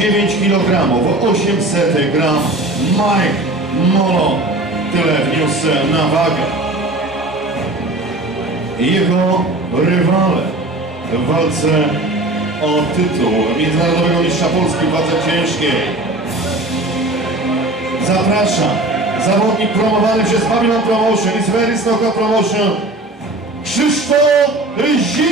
kg, 800 gram, Mike Molo, tyle wniósł na wagę. Jego rywale w walce o tytuł Międzynarodowego Mistrza Polski w wadze ciężkiej. Zapraszam, zawodnik promowany przez Babylon Promotion i Snooker Promotion, Krzysztof Zimno!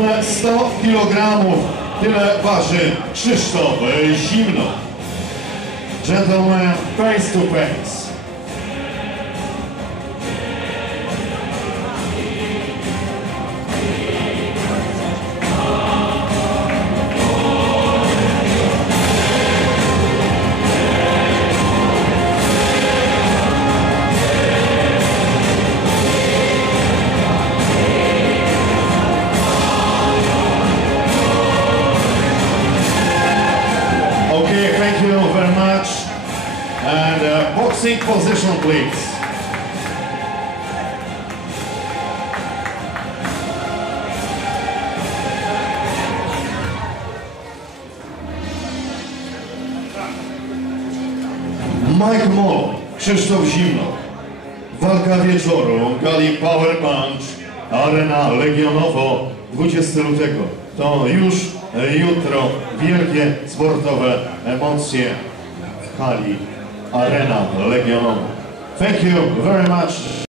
Równe 100 kg, tyle waży Krzysztof Zimno. Gentlemen, face to face. Boxing position, please. Mike Molo, Krzysztof Zimno. Walka wieczoru, gali Power Punch, Arena Legionowo, 20 lutego. To już e, jutro wielkie sportowe emocje w hali Arena Legionowo. Thank you very much.